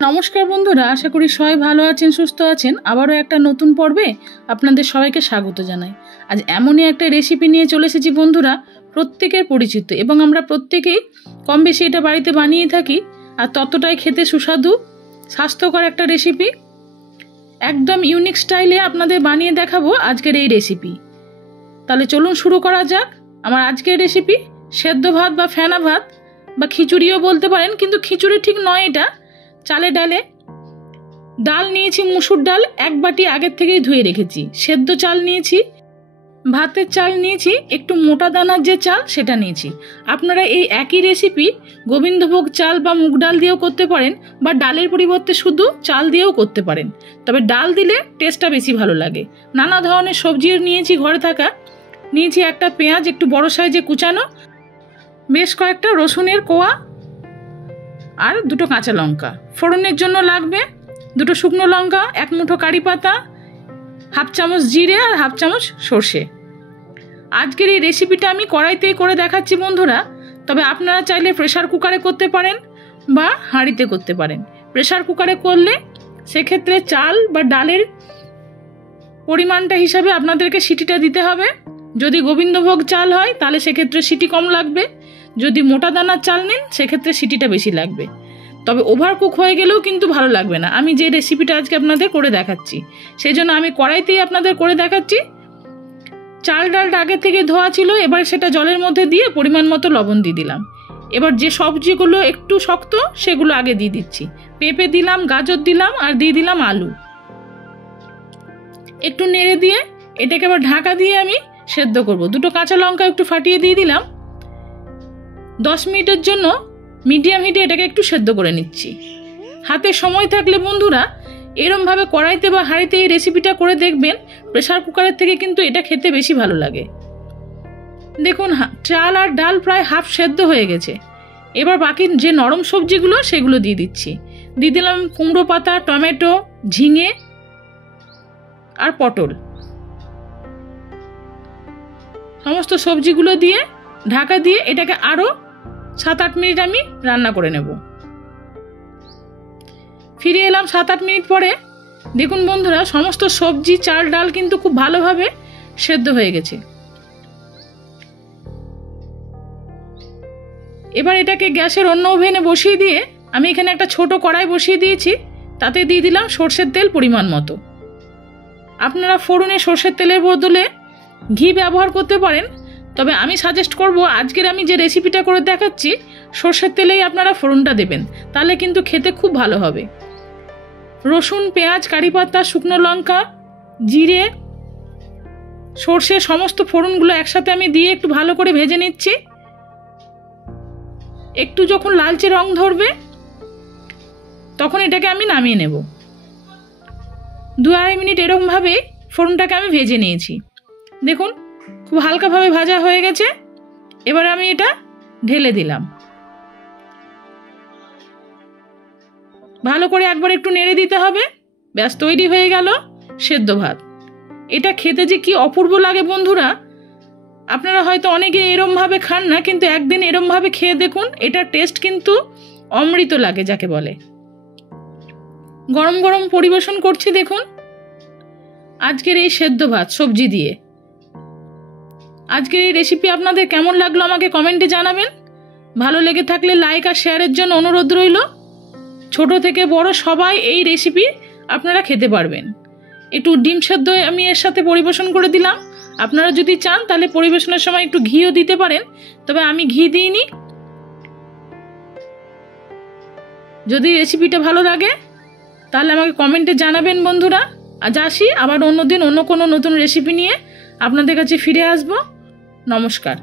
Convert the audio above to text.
নমস্কার বন্ধুরা, আশা করি সবাই ভালো আছেন, সুস্থ আছেন। আবারও একটা নতুন পর্বে আপনাদের সবাইকে স্বাগত জানাই। আজ এমনই একটা রেসিপি নিয়ে চলে এসেছি বন্ধুরা, প্রত্যেকের পরিচিত এবং আমরা প্রত্যেকেই কম বেশি এটা বাড়িতে বানিয়ে থাকি। আর ততটাই খেতে সুস্বাদু, স্বাস্থ্যকর একটা রেসিপি। একদম ইউনিক স্টাইলে আপনাদের বানিয়ে দেখাবো আজকের এই রেসিপি। তাহলে চলুন শুরু করা যাক। আমার আজকের রেসিপি সেদ্ধ ভাত বা ফেনা ভাত বা খিচুড়িও বলতে পারেন, কিন্তু খিচুড়ি ঠিক নয় এটা। চালে ডালে ডাল নিয়েছি, মুসুর ডাল 1 বাটি আগের থেকেই ধুয়ে রেখেছি। সেদ্ধ চাল নিয়েছি, ভাতের চাল নিয়েছি, একটু মোটা দানার যে চাল সেটা নিয়েছি। আপনারা এই একই রেসিপি গোবিন্দভোগ চাল বা মুগ ডাল দিয়েও করতে পারেন, বা ডালের পরিবর্তে শুধু চাল দিয়েও করতে পারেন। তবে ডাল দিলে টেস্টটা বেশি ভালো লাগে। নানা ধরনের সবজি নিয়েছি ঘরে থাকা। নিয়েছি একটা পেঁয়াজ একটু বড় সাইজে কুচানো, বেশ কয়েকটা রসুনের কোয়া আর 2টো কাঁচা লঙ্কা। ফোড়নের জন্য লাগবে 2টো শুকনো লঙ্কা, 1 মুঠো কারি পাতা, 1/2 চামচ জিরে আর 1/2 চামচ সর্ষে। আজকের এই রেসিপিটা আমি কড়াইতেই করে দেখাচ্ছি বন্ধুরা, তবে আপনারা চাইলে প্রেসার কুকারে করতে পারেন বা হাঁড়িতে করতে পারেন। প্রেসার কুকারে করলে সেক্ষেত্রে চাল বা ডালের পরিমাণটা হিসাবে আপনাদেরকে সিটিটা দিতে হবে। যদি গোবিন্দভোগ চাল হয় তাহলে সেক্ষেত্রে সিটি কম লাগবে, যদি মোটা দানার চাল নেন সেক্ষেত্রে সিটিটা বেশি লাগবে। তবে ওভার কুক হয়ে গেলেও কিন্তু ভালো লাগবে না। আমি যে রেসিপিটা আজকে আপনাদের করে দেখাচ্ছি সেই জন্য আমি কড়াইতেই আপনাদের করে দেখাচ্ছি। চাল ডালটা আগে থেকে ধোয়া ছিল, এবার সেটা জলের মধ্যে দিয়ে পরিমাণ মতো লবণ দিয়ে দিলাম। এবার যে সবজিগুলো একটু শক্ত সেগুলো আগে দিয়ে দিচ্ছি। পেঁপে দিলাম, গাজর দিলাম আর দিয়ে দিলাম আলু। একটু নেড়ে দিয়ে এটাকে আবার ঢাকা দিয়ে আমি সেদ্ধ করব। 2টো কাঁচা লঙ্কা একটু ফাটিয়ে দিয়ে দিলাম। 10 মিনিটের জন্য মিডিয়াম হিটে এটাকে একটু সেদ্ধ করে নিচ্ছি। হাতে সময় থাকলে বন্ধুরা এরমভাবে কড়াইতে বা হাঁড়িতে এই রেসিপিটা করে দেখবেন। প্রেসার কুকারের থেকে কিন্তু এটা খেতে বেশি ভালো লাগে। দেখুন চাল আর ডাল প্রায় হাফ সেদ্ধ হয়ে গেছে। এবার বাকি যে নরম সবজিগুলো সেগুলো দিয়ে দিচ্ছি। দিয়ে দিলাম কুমড়ো পাতা, টমেটো, ঝিঙে আর পটল। সমস্ত সবজিগুলো দিয়ে ঢাকা দিয়ে এটাকে আরও 7-8 মিনিট আমি রান্না করে নেব। ফিরে এলাম 7-8 মিনিট পরে। দেখুন বন্ধুরা সমস্ত সবজি, চাল, ডাল কিন্তু খুব ভালোভাবে সেদ্ধ হয়ে গেছে। এবার এটাকে গ্যাসের অন্য ওভেনে বসিয়ে দিয়ে আমি এখানে একটা ছোট কড়াই বসিয়ে দিয়েছি। তাতে দিয়ে দিলাম সর্ষের তেল পরিমাণ মতো। আপনারা ফোড়নে সর্ষের তেলের বদলে ঘি ব্যবহার করতে পারেন, তবে আমি সাজেস্ট করব আজকের আমি যে রেসিপিটা করে দেখাচ্ছি সর্ষের তেলেই আপনারা ফোড়নটা দেবেন, তাহলে কিন্তু খেতে খুব ভালো হবে। রসুন, পেঁয়াজ, কারি পাতা, শুকনো লঙ্কা, জিরে, সর্ষে সমস্ত ফোড়নগুলো একসাথে আমি দিয়ে একটু ভালো করে ভেজে নিচ্ছি। একটু যখন লালচে রং ধরবে তখন এটাকে আমি নামিয়ে নেব। 2-2.5 মিনিট এরকমভাবে ফোড়নটাকে আমি ভেজে নিয়েছি। দেখুন খুব হালকাভাবে ভাজা হয়ে গেছে। এবার আমি এটা ঢেলে দিলাম। ভালো করে একবার একটু নেড়ে দিতে হবে। ব্যাস তৈরি হয়ে গেল সেদ্ধ ভাত। এটা খেতে যে কি অপূর্ব লাগে বন্ধুরা। আপনারা হয়তো অনেকে এরমভাবে খান না, কিন্তু একদিন এরমভাবে খেয়ে দেখুন, এটার টেস্ট কিন্তু অমৃত লাগে যাকে বলে। গরম গরম পরিবেশন করছি দেখুন আজকের এই সেদ্ধ ভাত সবজি দিয়ে। আজকের এই রেসিপি আপনাদের কেমন লাগলো আমাকে কমেন্টে জানাবেন। ভালো লেগে থাকলে লাইক আর শেয়ারের জন্য অনুরোধ রইল। ছোট থেকে বড় সবাই এই রেসিপি আপনারা খেতে পারবেন। একটু ডিম সেদ্ধ আমি এর সাথে পরিবেশন করে দিলাম। আপনারা যদি চান তাহলে পরিবেশনের সময় একটু ঘিও দিতে পারেন, তবে আমি ঘি দিইনি। যদি রেসিপিটা ভালো লাগে তাহলে আমাকে কমেন্টে জানাবেন বন্ধুরা। আজ আসি, আবার অন্যদিন অন্য কোনো নতুন রেসিপি নিয়ে আপনাদের কাছে ফিরে আসবো। নমস্কার।